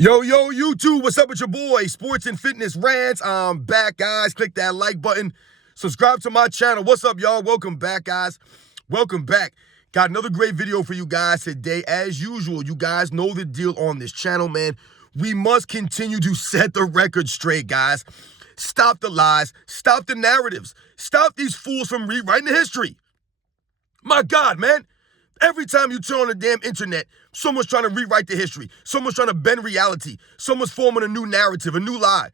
Yo, YouTube, what's up with your boy? Sports and Fitness Rants. I'm back, guys. Click that like button. Subscribe to my channel. What's up, y'all? Welcome back, guys. Welcome back. Got another great video for you guys today. As usual, you guys know the deal on this channel, man. We must continue to set the record straight, guys. Stop the lies. Stop the narratives. Stop these fools from rewriting the history. My God, man. Every time you turn on the damn internet, someone's trying to rewrite the history. Someone's trying to bend reality. Someone's forming a new narrative, a new lie.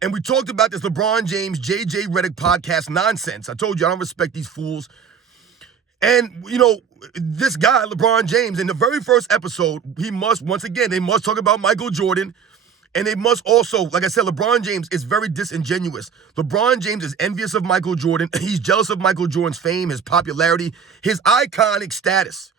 And we talked about this Lebron James, JJ Redick podcast nonsense. I told you I don't respect these fools. And, you know, this guy, LeBron James, in the very first episode, they must talk about Michael Jordan. And they must also, like I said, LeBron James is very disingenuous. LeBron James is envious of Michael Jordan. He's jealous of Michael Jordan's fame, his popularity, his iconic status.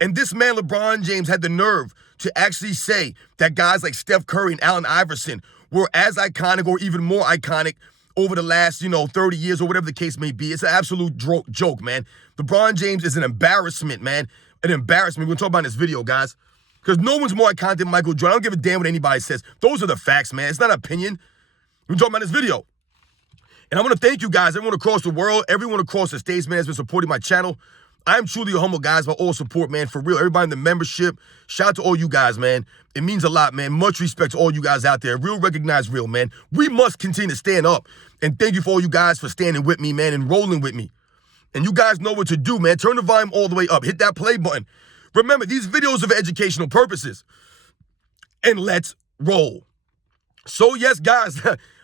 And this man, LeBron James, had the nerve to actually say that guys like Steph Curry and Allen Iverson were as iconic or even more iconic over the last, 30 years or whatever the case may be. It's an absolute joke, man. LeBron James is an embarrassment, man. An embarrassment. We're going to talk about in this video, guys. Because no one's more iconic than Michael Jordan. I don't give a damn what anybody says. Those are the facts, man. It's not an opinion. We're talking about this video. And I want to thank you guys, everyone across the world, everyone across the states, man, has been supporting my channel. I am truly a humble, guys, by all support, man, for real. Everybody in the membership, shout out to all you guys, man. It means a lot, man. Much respect to all you guys out there. Real recognize real, man. We must continue to stand up. And thank you for all you guys for standing with me, man, and rolling with me. And you guys know what to do, man. Turn the volume all the way up. Hit that play button. Remember, these videos are for educational purposes. And let's roll. So, yes, guys,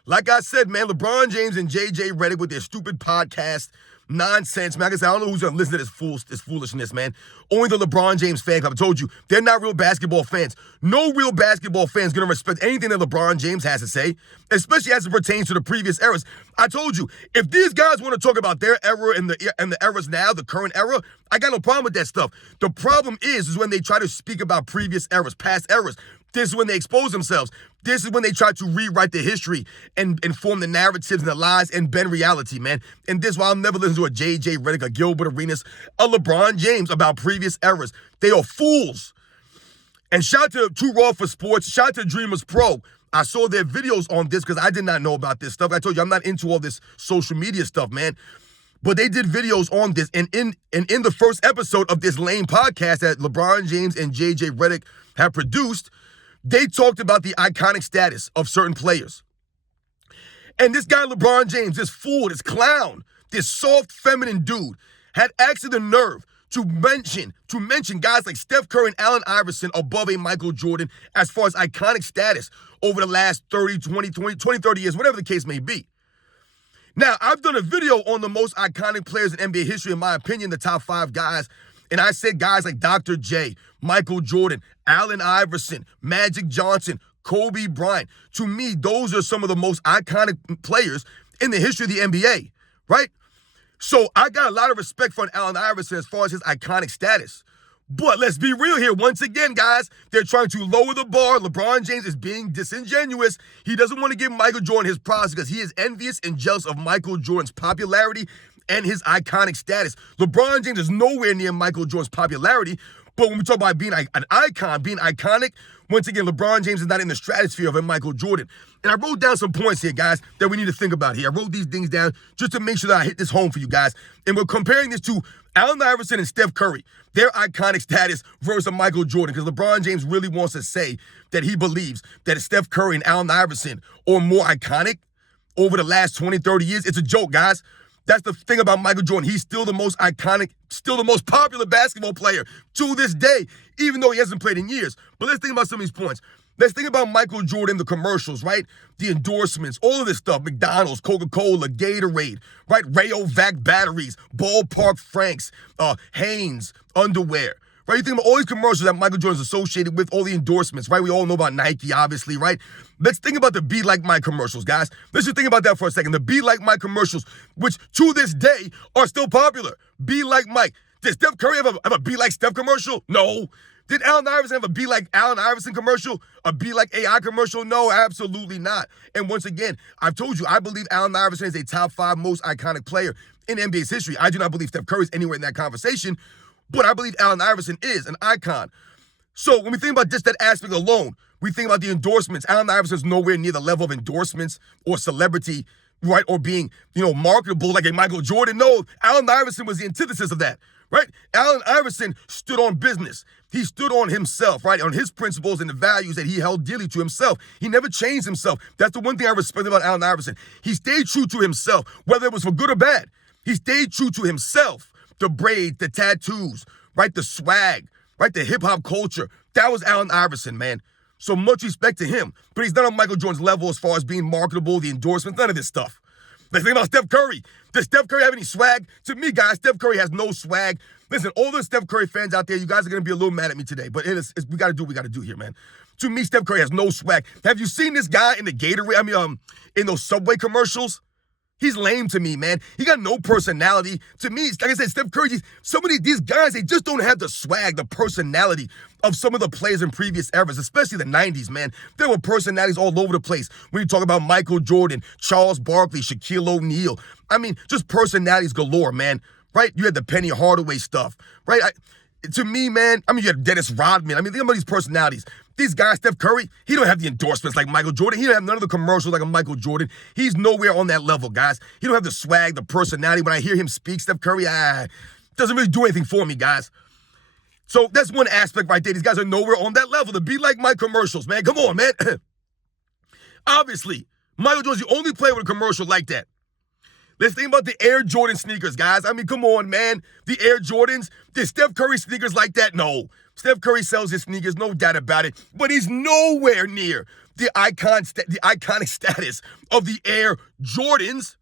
like I said, man, LeBron James and JJ Redick with their stupid podcast nonsense, man. Like I said, I don't know who's going to listen to this foolishness, man. Only the LeBron James fan club. I told you, they're not real basketball fans. No real basketball fan's going to respect anything that LeBron James has to say, especially as it pertains to the previous eras. I told you, if these guys want to talk about their era and the eras now, the current era, I got no problem with that stuff. The problem is when they try to speak about previous eras, past eras. This is when they expose themselves. This is when they try to rewrite the history and form the narratives and the lies and bend reality, man. And this is why I'll never listen to a JJ Redick, a Gilbert Arenas, a LeBron James about previous eras. They are fools. And shout out to Too Raw for Sports. Shout out to Dreamers Pro. I saw their videos on this because I did not know about this stuff. I told you I'm not into all this social media stuff, man. But they did videos on this. And in the first episode of this lame podcast that LeBron James and JJ Redick have produced, they talked about the iconic status of certain players. And this guy, LeBron James, this fool, this clown, this soft, feminine dude, had actually the nerve to mention guys like Steph Curry and Allen Iverson above a Michael Jordan as far as iconic status over the last 30 years, whatever the case may be. Now, I've done a video on the most iconic players in NBA history, in my opinion, the top 5 guys. And I said guys like Dr. J, Michael Jordan, Allen Iverson, Magic Johnson, Kobe Bryant. To me, those are some of the most iconic players in the history of the NBA, right? So I got a lot of respect for Allen Iverson as far as his iconic status. But let's be real here. Once again, guys, they're trying to lower the bar. LeBron James is being disingenuous. He doesn't want to give Michael Jordan his props because he is envious and jealous of Michael Jordan's popularity and his iconic status. LeBron James is nowhere near Michael Jordan's popularity. But when we talk about being an icon, being iconic, once again, LeBron James is not in the stratosphere of a Michael Jordan. And I wrote down some points here, guys, that we need to think about here. I wrote these things down just to make sure that I hit this home for you guys. And we're comparing this to Allen Iverson and Steph Curry, their iconic status versus Michael Jordan. Because LeBron James really wants to say that he believes that Steph Curry and Allen Iverson are more iconic over the last 20, 30 years. It's a joke, guys. That's the thing about Michael Jordan. He's still the most iconic, still the most popular basketball player to this day, even though he hasn't played in years. But let's think about some of these points. Let's think about Michael Jordan, the commercials, right? The endorsements, all of this stuff. McDonald's, Coca-Cola, Gatorade, right? Rayovac batteries, Ballpark Franks, Hanes, underwear. Right, you think about all these commercials that Michael Jordan's associated with, all the endorsements, right? We all know about Nike, obviously, right? Let's think about the Be Like Mike commercials, guys. Let's just think about that for a second. The Be Like Mike commercials, which to this day are still popular. Be Like Mike. Did Steph Curry have a Be Like Steph commercial? No. Did Allen Iverson have a Be Like Allen Iverson commercial? A Be Like AI commercial? No, absolutely not. And once again, I've told you, I believe Allen Iverson is a top 5 most iconic player in NBA's history. I do not believe Steph Curry is anywhere in that conversation. But I believe Allen Iverson is an icon. So when we think about just that aspect alone, We think about the endorsements. Allen Iverson's nowhere near the level of endorsements or celebrity, right? Or being, marketable like a Michael Jordan. No, Allen Iverson was the antithesis of that, right? Allen Iverson stood on business. He stood on himself, right? On his principles and the values that he held dearly to himself. He never changed himself. That's the one thing I respect about Allen Iverson. He stayed true to himself, whether it was for good or bad. He stayed true to himself. The braids, the tattoos, right? The swag, right? The hip-hop culture. That was Allen Iverson, man. So much respect to him. But he's not on Michael Jordan's level as far as being marketable, the endorsements, none of this stuff. Let's think about Steph Curry. Does Steph Curry have any swag? To me, guys, Steph Curry has no swag. Listen, all the Steph Curry fans out there, you guys are going to be a little mad at me today, but we got to do what we got to do here, man. To me, Steph Curry has no swag. Have you seen this guy in the Gatorade, in those Subway commercials? He's lame to me, man. He got no personality. To me, like I said, Steph Curry, some of these guys, they just don't have the swag, the personality of some of the players in previous eras, especially the 90s, man. There were personalities all over the place. When you talk about Michael Jordan, Charles Barkley, Shaquille O'Neal. Just personalities galore, man. Right? You had the Penny Hardaway stuff, right? To me, man, you had Dennis Rodman. Think about these personalities. These guys, Steph Curry, he don't have the endorsements like Michael Jordan. He don't have none of the commercials like a Michael Jordan. He's nowhere on that level, guys. He don't have the swag, the personality. When I hear him speak, Steph Curry, doesn't really do anything for me, guys. So that's one aspect right there. These guys are nowhere on that level to be like my commercials, man. Come on, man. Obviously, Michael Jordan's the only player with a commercial like that. Let's think about the Air Jordan sneakers, guys. Come on, man. The Air Jordans. Did Steph Curry sneakers like that? No. Steph Curry sells his sneakers, no doubt about it. But he's nowhere near the iconic status of the Air Jordans.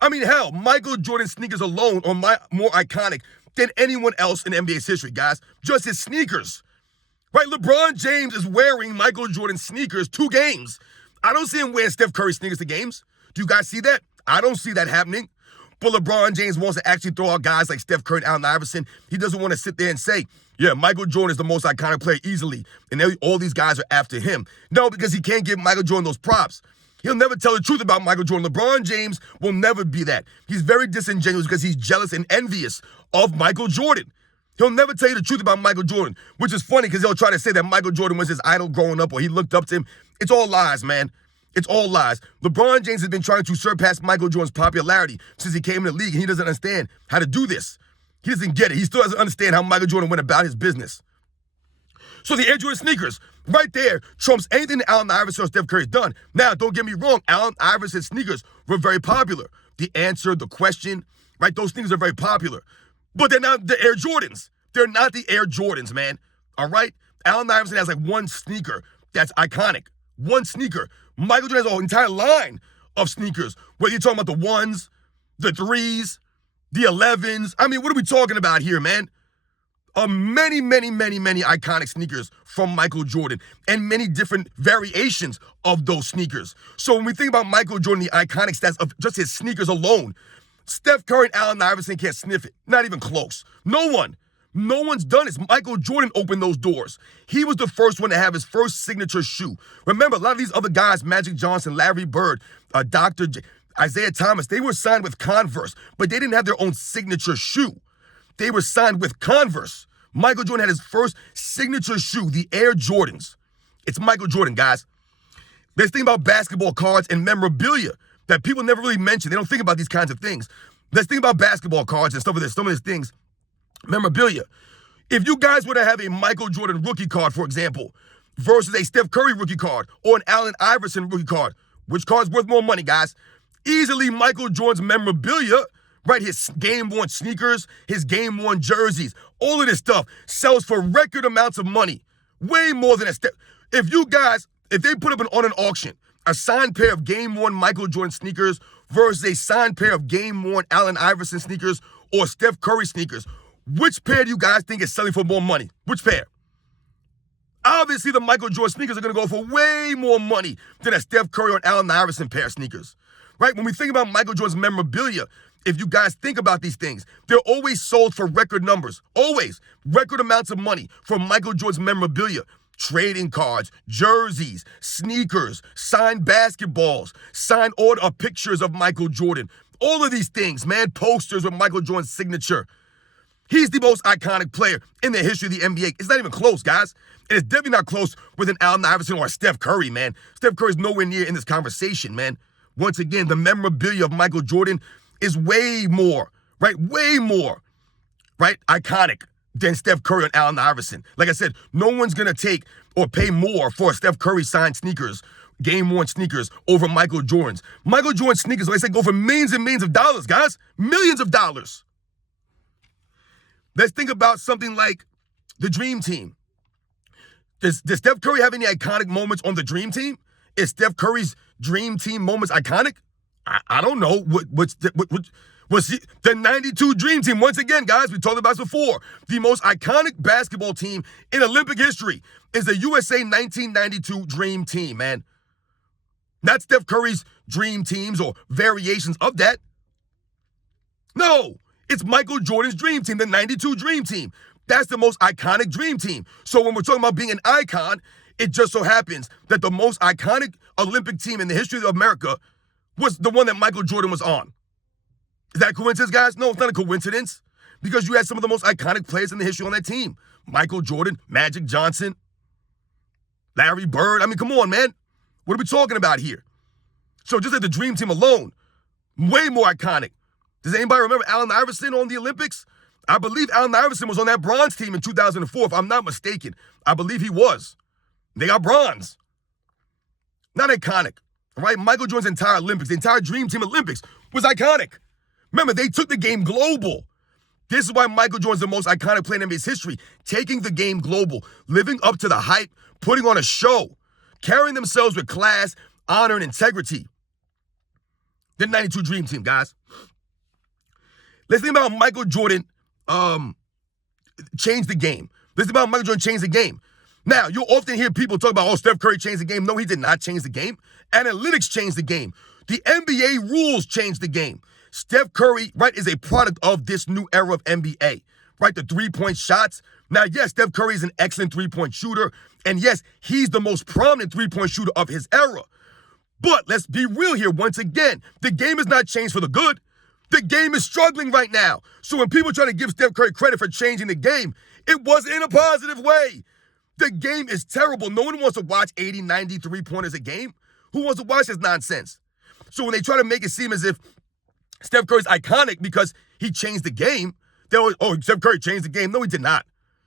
Hell, Michael Jordan sneakers alone are more iconic than anyone else in NBA's history, guys. Just his sneakers. Right? LeBron James is wearing Michael Jordan sneakers 2 games. I don't see him wearing Steph Curry sneakers to games. Do you guys see that? I don't see that happening. But LeBron James wants to actually throw out guys like Steph Curry and Allen Iverson. He doesn't want to sit there and say, yeah, Michael Jordan is the most iconic player easily, and all these guys are after him. No, because he can't give Michael Jordan those props. He'll never tell the truth about Michael Jordan. LeBron James will never be that. He's very disingenuous because he's jealous and envious of Michael Jordan. He'll never tell you the truth about Michael Jordan, which is funny because he'll try to say that Michael Jordan was his idol growing up or he looked up to him. It's all lies, man. It's all lies. LeBron James has been trying to surpass Michael Jordan's popularity since he came in the league, and he doesn't understand how to do this. He doesn't get it. He still doesn't understand how Michael Jordan went about his business. So the Air Jordan sneakers, right there, trumps anything that Allen Iverson or Steph Curry's done. Now, don't get me wrong. Allen Iverson's sneakers were very popular. The answer, the question, right? Those things are very popular. But they're not the Air Jordans. They're not the Air Jordans, man. All right? Allen Iverson has like one sneaker that's iconic. One sneaker. Michael Jordan has an entire line of sneakers. Whether you're talking about the 1s, the 3s, the 11s. What are we talking about here, man? Many iconic sneakers from Michael Jordan and many different variations of those sneakers. So when we think about Michael Jordan, the iconic stats of just his sneakers alone, Steph Curry and Allen Iverson can't sniff it. Not even close. No one's done it. Michael Jordan opened those doors. He was the first one to have his first signature shoe. Remember, a lot of these other guys, Magic Johnson, Larry Bird, Dr. Isaiah Thomas, they were signed with Converse, but they didn't have their own signature shoe. They were signed with Converse. Michael Jordan had his first signature shoe, the Air Jordans. It's Michael Jordan, guys. Let's think about basketball cards and memorabilia that people never really mention. They don't think about these kinds of things. Let's think about basketball cards and stuff like this, some of these things. Memorabilia. If you guys were to have a Michael Jordan rookie card, for example, versus a Steph Curry rookie card or an Allen Iverson rookie card, which card's worth more money, guys? Easily Michael Jordan's memorabilia, right? His game-worn sneakers, his game-worn jerseys, all of this stuff sells for record amounts of money. Way more than a Steph. If they put up on an auction, a signed pair of game-worn Michael Jordan sneakers versus a signed pair of game-worn Allen Iverson sneakers or Steph Curry sneakers, which pair do you guys think is selling for more money? Which pair? Obviously, the Michael Jordan sneakers are going to go for way more money than a Steph Curry or Allen Iverson pair of sneakers, right? When we think about Michael Jordan's memorabilia, if you guys think about these things, they're always sold for record numbers, always record amounts of money for Michael Jordan's memorabilia. Trading cards, jerseys, sneakers, signed basketballs, signed pictures of Michael Jordan. All of these things, man, posters with Michael Jordan's signature. He's the most iconic player in the history of the NBA. It's not even close, guys. And it's definitely not close with an Allen Iverson or a Steph Curry, man. Steph Curry's nowhere near in this conversation, man. Once again, the memorabilia of Michael Jordan is way more, right? Way more, right? Iconic than Steph Curry and Allen Iverson. Like I said, no one's going to take or pay more for Steph Curry signed sneakers, game-worn sneakers, over Michael Jordan's. Michael Jordan's sneakers, like I said, go for millions and millions of dollars, guys. Millions of dollars. Let's think about something like the Dream Team. Does Steph Curry have any iconic moments on the Dream Team? Is Steph Curry's Dream Team moments iconic? I don't know. What's the 92 Dream Team? Once again, guys, we talked about this before. The most iconic basketball team in Olympic history is the USA 1992 Dream Team, man. Not Steph Curry's Dream Teams or variations of that. No, it's Michael Jordan's Dream Team, the 92 Dream Team. That's the most iconic Dream Team. So when we're talking about being an icon, it just so happens that the most iconic Olympic team in the history of America was the one that Michael Jordan was on. Is that a coincidence, guys? No, it's not a coincidence, because you had some of the most iconic players in the history on that team. Michael Jordan, Magic Johnson, Larry Bird. I mean, come on, man. What are we talking about here? So just at the Dream Team alone, way more iconic. Does anybody remember Allen Iverson on the Olympics? I believe Allen Iverson was on that bronze team in 2004, if I'm not mistaken. I believe he was. They got bronze. Not iconic, all right? Michael Jordan's entire Olympics, the entire Dream Team Olympics was iconic. Remember, they took the game global. This is why Michael Jordan's the most iconic player in NBA's history, taking the game global, living up to the hype, putting on a show, carrying themselves with class, honor, and integrity. The 92 Dream Team, guys. Let's think about Michael Jordan changed the game. Let's think about Michael Jordan changed the game. Now, you'll often hear people talk about, oh, Steph Curry changed the game. No, he did not change the game. Analytics changed the game. The NBA rules changed the game. Steph Curry, right, is a product of this new era of NBA, right? The three-point shots. Now, yes, Steph Curry is an excellent three-point shooter. And yes, he's the most prominent three-point shooter of his era. But let's be real here once again. The game has not changed for the good. The game is struggling right now. So when people try to give Steph Curry credit for changing the game, it wasn't in a positive way. The game is terrible. No one wants to watch 80, 90 three-pointers a game. Who wants to watch this nonsense? So when they try to make it seem as if Steph Curry's iconic because he changed the game, they always, oh, Steph Curry changed the game. No, he did not.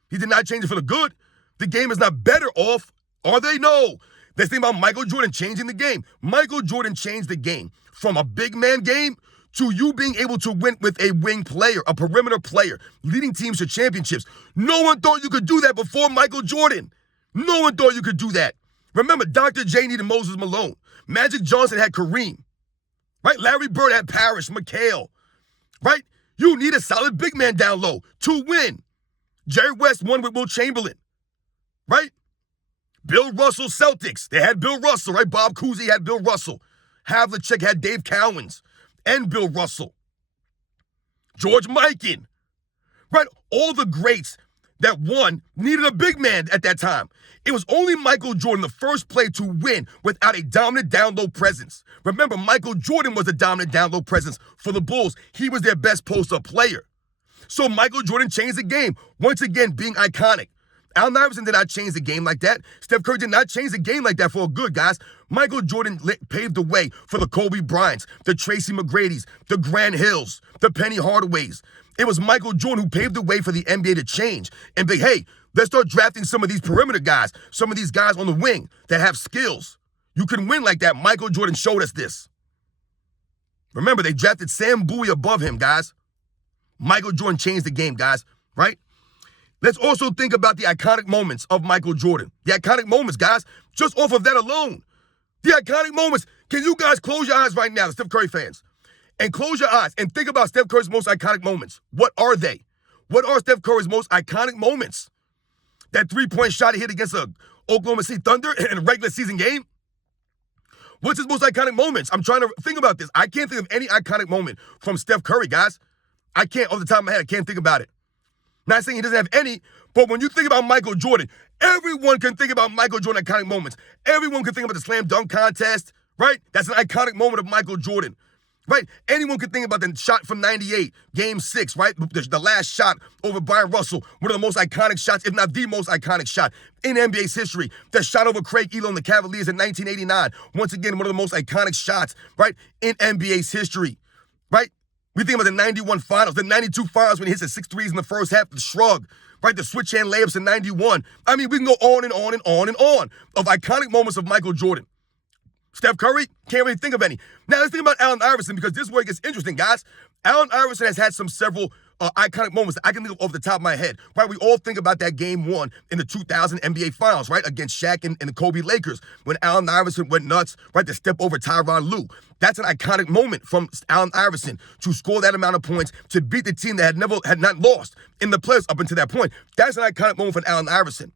He did not change it for the good. The game is not better off, are they? No. Let's think about Michael Jordan changing the game. Michael Jordan changed the game from a big man game to you being able to win with a wing player, a perimeter player, leading teams to championships. No one thought you could do that before Michael Jordan. No one thought you could do that. Remember, Dr. J needed Moses Malone. Magic Johnson had Kareem, right? Larry Bird had Parrish, McHale, right? You need a solid big man down low to win. Jerry West won with Will Chamberlain, right? Bill Russell Celtics. They had Bill Russell, right? Bob Cousy had Bill Russell. Havlicek had Dave Cowens and Bill Russell. George Mikan, right? All the greats that won needed a big man at that time. It was only Michael Jordan, the first player to win without a dominant down-low presence. Remember, Michael Jordan was a dominant down-low presence for the Bulls. He was their best post-up player. So Michael Jordan changed the game, once again being iconic. Allen Iverson did not change the game like that. Steph Curry did not change the game like that for a good, guys. Michael Jordan paved the way for the Kobe Bryants, the Tracy McGrady's, the Grant Hills, the Penny Hardaways. It was Michael Jordan who paved the way for the NBA to change and be, hey, let's start drafting some of these perimeter guys, some of these guys on the wing that have skills. You can win like that. Michael Jordan showed us this. Remember, they drafted Sam Bowie above him, guys. Michael Jordan changed the game, guys, right? Let's also think about the iconic moments of Michael Jordan. The iconic moments, guys, just off of that alone. The iconic moments. Can you guys close your eyes right now, the Steph Curry fans? And close your eyes and think about Steph Curry's most iconic moments. What are they? What are Steph Curry's most iconic moments? That three-point shot he hit against the Oklahoma City Thunder in a regular season game? What's his most iconic moments? I'm trying to think about this. I can't think of any iconic moment from Steph Curry, guys. I can't, off the top of my head, I can't think about it. Not saying he doesn't have any, but when you think about Michael Jordan, everyone can think about Michael Jordan iconic moments. Everyone can think about the slam dunk contest, right? That's an iconic moment of Michael Jordan. right? Anyone could think about the shot from 98, Game 6, right? The last shot over Byron Russell, one of the most iconic shots, if not the most iconic shot in NBA's history. The shot over Craig Elo and the Cavaliers in 1989. Once again, one of the most iconic shots, right, in NBA's history, right? We think about the 91 finals, the 92 finals when he hits the 6 threes in the first half, the shrug, right? The switch hand layups in 91. I mean, we can go on and on and on and on of iconic moments of Michael Jordan. Steph Curry, can't really think of any. Now, let's think about Allen Iverson, because this is where it gets interesting, guys. Allen Iverson has had several iconic moments that I can think of off the top of my head, right? We all think about that Game 1 in the 2000 NBA Finals, right, against Shaq and the Kobe Lakers, when Allen Iverson went nuts, right, to step over Tyronn Lue. That's an iconic moment from Allen Iverson to score that amount of points, to beat the team that had not lost in the playoffs up until that point. That's an iconic moment for Allen Iverson.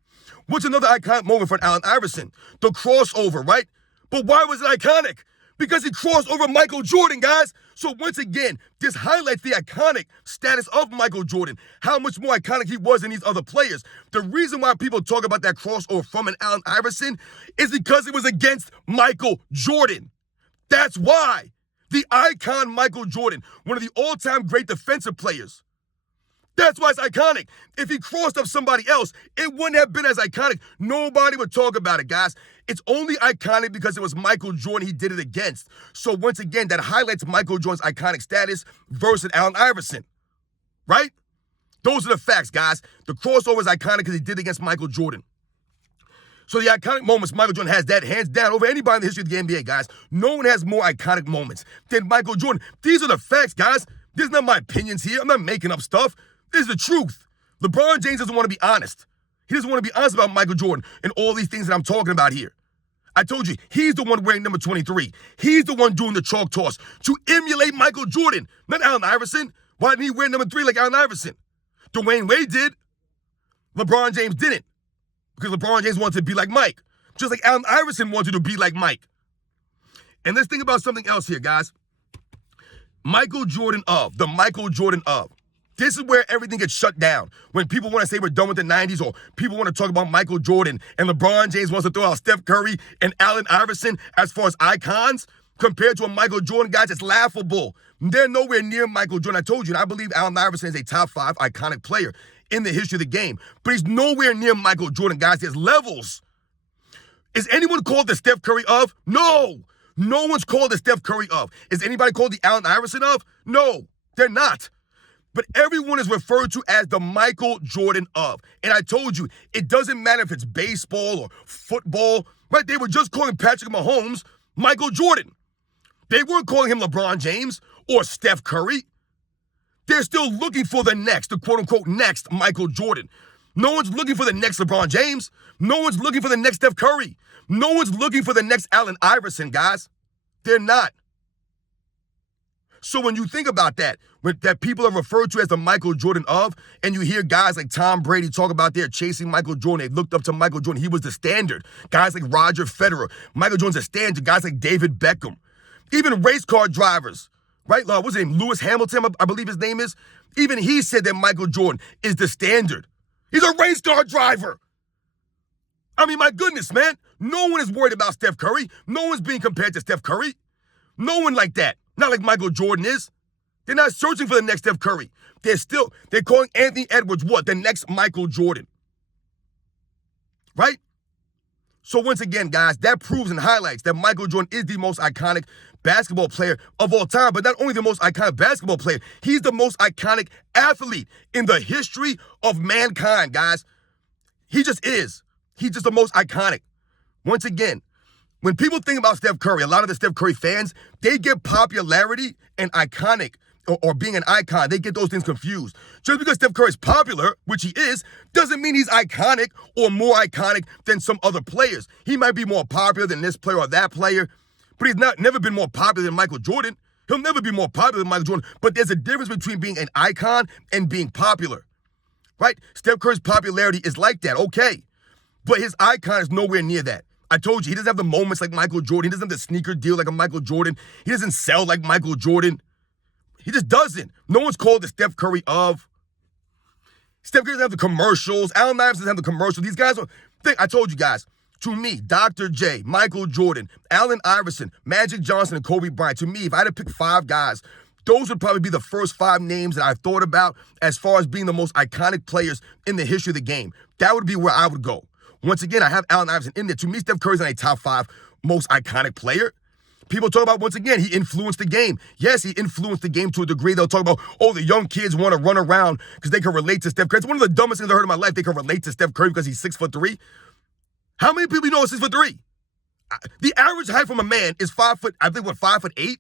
What's another iconic moment for Allen Iverson? The crossover, right? But why was it iconic? Because he crossed over Michael Jordan, guys. So once again, this highlights the iconic status of Michael Jordan, how much more iconic he was than these other players. The reason why people talk about that crossover from an Allen Iverson is because it was against Michael Jordan. That's why. The icon Michael Jordan, one of the all-time great defensive players. That's why it's iconic. If he crossed up somebody else, it wouldn't have been as iconic. Nobody would talk about it, guys. It's only iconic because it was Michael Jordan he did it against. So once again, that highlights Michael Jordan's iconic status versus Allen Iverson, right? Those are the facts, guys. The crossover is iconic because he did it against Michael Jordan. So the iconic moments, Michael Jordan has that hands down over anybody in the history of the NBA, guys. No one has more iconic moments than Michael Jordan. These are the facts, guys. These are not my opinions here. I'm not making up stuff. This is the truth. LeBron James doesn't want to be honest. He doesn't want to be honest about Michael Jordan and all these things that I'm talking about here. I told you, he's the one wearing number 23. He's the one doing the chalk toss to emulate Michael Jordan, not Allen Iverson. Why didn't he wear number 3 like Allen Iverson? Dwayne Wade did. LeBron James didn't, because LeBron James wanted to be like Mike, just like Allen Iverson wanted to be like Mike. And let's think about something else here, guys. The Michael Jordan of. This is where everything gets shut down. When people want to say we're done with the 90s, or people want to talk about Michael Jordan, and LeBron James wants to throw out Steph Curry and Allen Iverson as far as icons, compared to a Michael Jordan, guys, it's laughable. They're nowhere near Michael Jordan. I told you, and I believe Allen Iverson is a top 5 iconic player in the history of the game. But he's nowhere near Michael Jordan, guys. There's levels. Is anyone called the Steph Curry of? No. No one's called the Steph Curry of. Is anybody called the Allen Iverson of? No, they're not. But everyone is referred to as the Michael Jordan of. And I told you, it doesn't matter if it's baseball or football, right? They were just calling Patrick Mahomes Michael Jordan. They weren't calling him LeBron James or Steph Curry. They're still looking for the next, the quote-unquote next Michael Jordan. No one's looking for the next LeBron James. No one's looking for the next Steph Curry. No one's looking for the next Allen Iverson, guys. They're not. So when you think about that people are referred to as the Michael Jordan of, and you hear guys like Tom Brady talk about they're chasing Michael Jordan, they looked up to Michael Jordan, he was the standard. Guys like Roger Federer, Michael Jordan's a standard. Guys like David Beckham, even race car drivers, right? What's his name? Lewis Hamilton, I believe his name is. Even he said that Michael Jordan is the standard. He's a race car driver. I mean, my goodness, man. No one is worried about Steph Curry. No one's being compared to Steph Curry. No one like that. Not like Michael Jordan is. They're not searching for the next Steph Curry. They're calling Anthony Edwards what? The next Michael Jordan. Right? So once again, guys, that proves and highlights that Michael Jordan is the most iconic basketball player of all time. But not only the most iconic basketball player, he's the most iconic athlete in the history of mankind, guys. He just is. He's just the most iconic. Once again, when people think about Steph Curry, a lot of the Steph Curry fans, they get popularity and iconic or being an icon. They get those things confused. Just because Steph Curry is popular, which he is, doesn't mean he's iconic or more iconic than some other players. He might be more popular than this player or that player, but he's never been more popular than Michael Jordan. He'll never be more popular than Michael Jordan. But there's a difference between being an icon and being popular, right? Steph Curry's popularity is like that, okay. But his icon is nowhere near that. I told you, he doesn't have the moments like Michael Jordan. He doesn't have the sneaker deal like a Michael Jordan. He doesn't sell like Michael Jordan. He just doesn't. No one's called the Steph Curry of. Steph Curry doesn't have the commercials. Allen Iverson doesn't have the commercials. These guys I told you guys, To me, Dr. J, Michael Jordan, Allen Iverson, Magic Johnson, and Kobe Bryant. To me, if I had to pick 5 guys, those would probably be the first 5 names that I thought about as far as being the most iconic players in the history of the game. That would be where I would go. Once again, I have Allen Iverson in there. To me, Steph Curry's not a top 5 most iconic player. People talk about, once again, he influenced the game. Yes, he influenced the game to a degree. They'll talk about, oh, the young kids want to run around because they can relate to Steph Curry. It's one of the dumbest things I heard in my life. They can relate to Steph Curry because he's 6'3". How many people you know are 6'3"? The average height from a man is 5 foot, I think, 5'8"?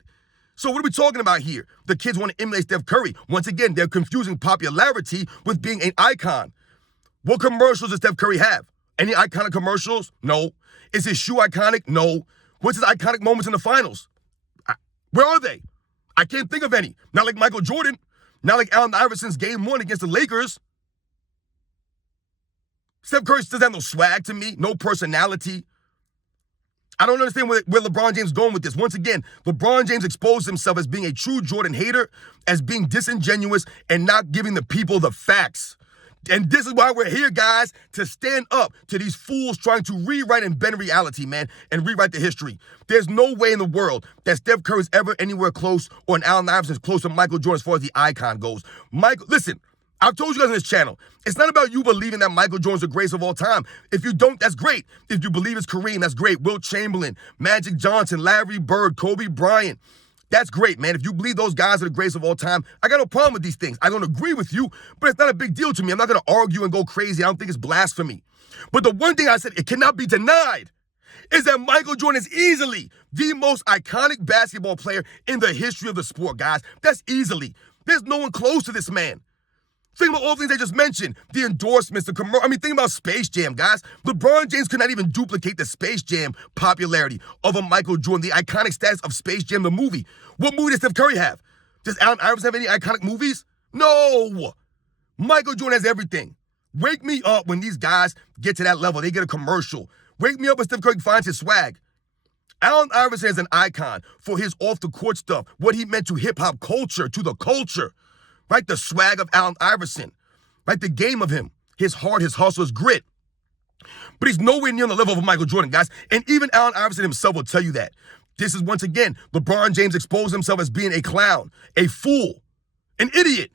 So what are we talking about here? The kids want to emulate Steph Curry. Once again, they're confusing popularity with being an icon. What commercials does Steph Curry have? Any iconic commercials? No. Is his shoe iconic? No. What's his iconic moments in the finals? Where are they? I can't think of any. Not like Michael Jordan. Not like Allen Iverson's Game 1 against the Lakers. Steph Curry doesn't have no swag to me, no personality. I don't understand where LeBron James is going with this. Once again, LeBron James exposed himself as being a true Jordan hater, as being disingenuous, and not giving the people the facts. And this is why we're here, guys, to stand up to these fools trying to rewrite and bend reality, man, and rewrite the history. There's no way in the world that Steph Curry is ever anywhere close or an Allen Iverson is close to Michael Jordan as far as the icon goes. Listen, I've told you guys on this channel, it's not about you believing that Michael Jordan's the greatest of all time. If you don't, that's great. If you believe it's Kareem, that's great. Wilt Chamberlain, Magic Johnson, Larry Bird, Kobe Bryant, that's great, man. If you believe those guys are the greatest of all time, I got no problem with these things. I don't agree with you, but it's not a big deal to me. I'm not going to argue and go crazy. I don't think it's blasphemy. But the one thing I said, it cannot be denied, is that Michael Jordan is easily the most iconic basketball player in the history of the sport, guys. That's easily. There's no one close to this man. Think about all the things I just mentioned. The endorsements, the commercial. I mean, think about Space Jam, guys. LeBron James could not even duplicate the Space Jam popularity of a Michael Jordan, the iconic status of Space Jam, the movie. What movie does Steph Curry have? Does Allen Iverson have any iconic movies? No. Michael Jordan has everything. Wake me up when these guys get to that level. They get a commercial. Wake me up when Steph Curry finds his swag. Allen Iverson is an icon for his off-the-court stuff, what he meant to hip-hop culture, to the culture. Right? The swag of Allen Iverson. Right? The game of him. His heart, his hustle, his grit. But he's nowhere near on the level of Michael Jordan, guys. And even Allen Iverson himself will tell you that. This is, once again, LeBron James exposed himself as being a clown, a fool, an idiot.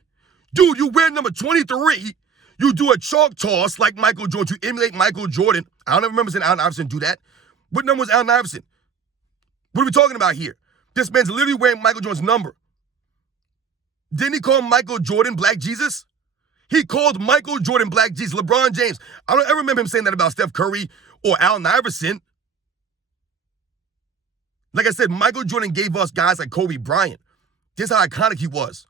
Dude, you wear number 23. You do a chalk toss like Michael Jordan to emulate Michael Jordan. I don't ever remember seeing Allen Iverson do that. What number was Allen Iverson? What are we talking about here? This man's literally wearing Michael Jordan's number. Didn't he call Michael Jordan Black Jesus? He called Michael Jordan Black Jesus. LeBron James. I don't ever remember him saying that about Steph Curry or Allen Iverson. Like I said, Michael Jordan gave us guys like Kobe Bryant. This is how iconic he was.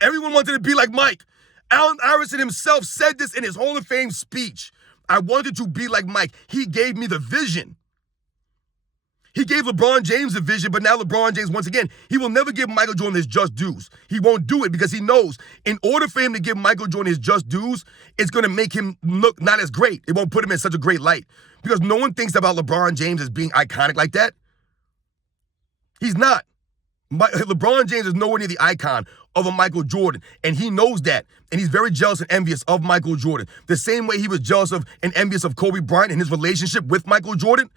Everyone wanted to be like Mike. Allen Iverson himself said this in his Hall of Fame speech. I wanted to be like Mike. He gave me the vision. He gave LeBron James a vision, but now LeBron James, once again, he will never give Michael Jordan his just dues. He won't do it because he knows in order for him to give Michael Jordan his just dues, it's going to make him look not as great. It won't put him in such a great light because no one thinks about LeBron James as being iconic like that. He's not. LeBron James is nowhere near the icon of a Michael Jordan, and he knows that, and he's very jealous and envious of Michael Jordan. The same way he was jealous of and envious of Kobe Bryant and his relationship with Michael Jordan,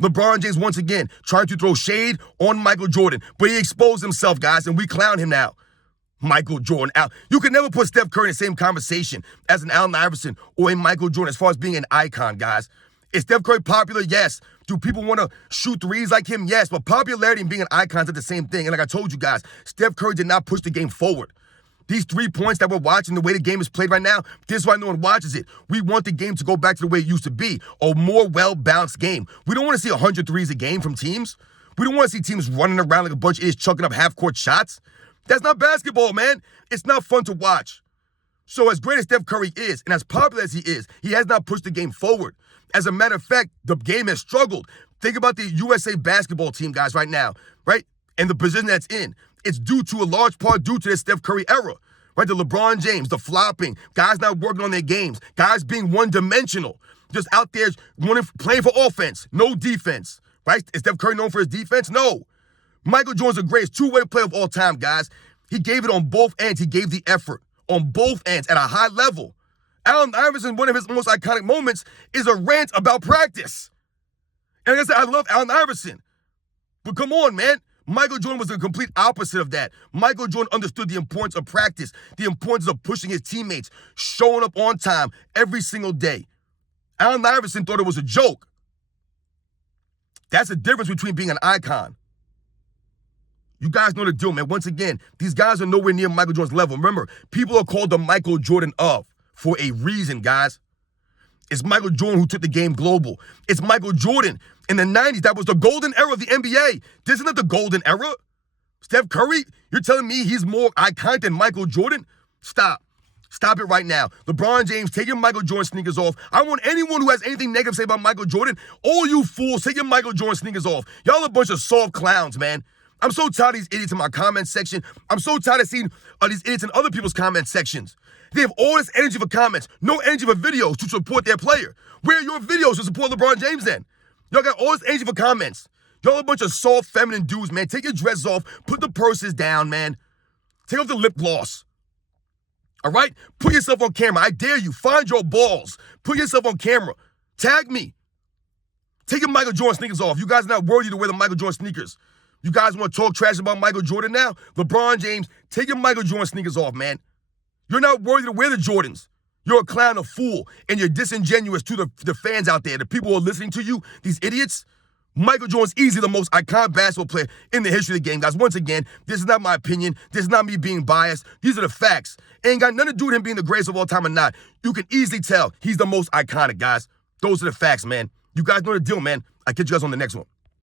LeBron James, once again, trying to throw shade on Michael Jordan, but he exposed himself, guys, and we clown him now. Michael Jordan. You can never put Steph Curry in the same conversation as an Allen Iverson or a Michael Jordan as far as being an icon, guys. Is Steph Curry popular? Yes. Do people want to shoot threes like him? Yes. But popularity and being an icon is the same thing. And like I told you guys, Steph Curry did not push the game forward. These 3 points that we're watching, the way the game is played right now, this is why no one watches it. We want the game to go back to the way it used to be, a more well-balanced game. We don't want to see 100 threes a game from teams. We don't want to see teams running around like a bunch of idiots chucking up half-court shots. That's not basketball, man. It's not fun to watch. So as great as Steph Curry is, and as popular as he is, he has not pushed the game forward. As a matter of fact, the game has struggled. Think about the USA basketball team, guys, right now, right? And the position that's in. It's due to a large part due to the Steph Curry era, right? The LeBron James, the flopping, guys not working on their games, guys being one-dimensional, just out there playing for offense, no defense, right? Is Steph Curry known for his defense? No. Michael Jordan's the greatest two-way player of all time, guys. He gave it on both ends. He gave the effort on both ends at a high level. Allen Iverson, one of his most iconic moments is a rant about practice. And like I said, I love Allen Iverson. But come on, man. Michael Jordan was the complete opposite of that. Michael Jordan understood the importance of practice, the importance of pushing his teammates, showing up on time every single day. Allen Iverson thought it was a joke. That's the difference between being an icon. You guys know the deal, man. Once again, these guys are nowhere near Michael Jordan's level. Remember, people are called the Michael Jordan of for a reason, guys. It's Michael Jordan who took the game global. It's Michael Jordan in the 90s. That was the golden era of the NBA. This isn't the golden era. Steph Curry, you're telling me he's more iconic than Michael Jordan? Stop. Stop it right now. LeBron James, take your Michael Jordan sneakers off. I want anyone who has anything negative to say about Michael Jordan, all you fools, take your Michael Jordan sneakers off. Y'all a bunch of soft clowns, man. I'm so tired of these idiots in my comment section. I'm so tired of seeing these idiots in other people's comment sections. They have all this energy for comments, no energy for videos to support their player. Where are your videos to support LeBron James then? Y'all got all this energy for comments. Y'all a bunch of soft, feminine dudes, man. Take your dresses off. Put the purses down, man. Take off the lip gloss. All right? Put yourself on camera. I dare you. Find your balls. Put yourself on camera. Tag me. Take your Michael Jordan sneakers off. You guys are not worthy to wear the Michael Jordan sneakers. You guys want to talk trash about Michael Jordan now? LeBron James, take your Michael Jordan sneakers off, man. You're not worthy to wear the Jordans. You're a clown, a fool, and you're disingenuous to the fans out there, the people who are listening to you, these idiots. Michael Jordan's easily the most iconic basketball player in the history of the game, guys. Once again, this is not my opinion. This is not me being biased. These are the facts. It ain't got nothing to do with him being the greatest of all time or not. You can easily tell he's the most iconic, guys. Those are the facts, man. You guys know the deal, man. I'll catch you guys on the next one.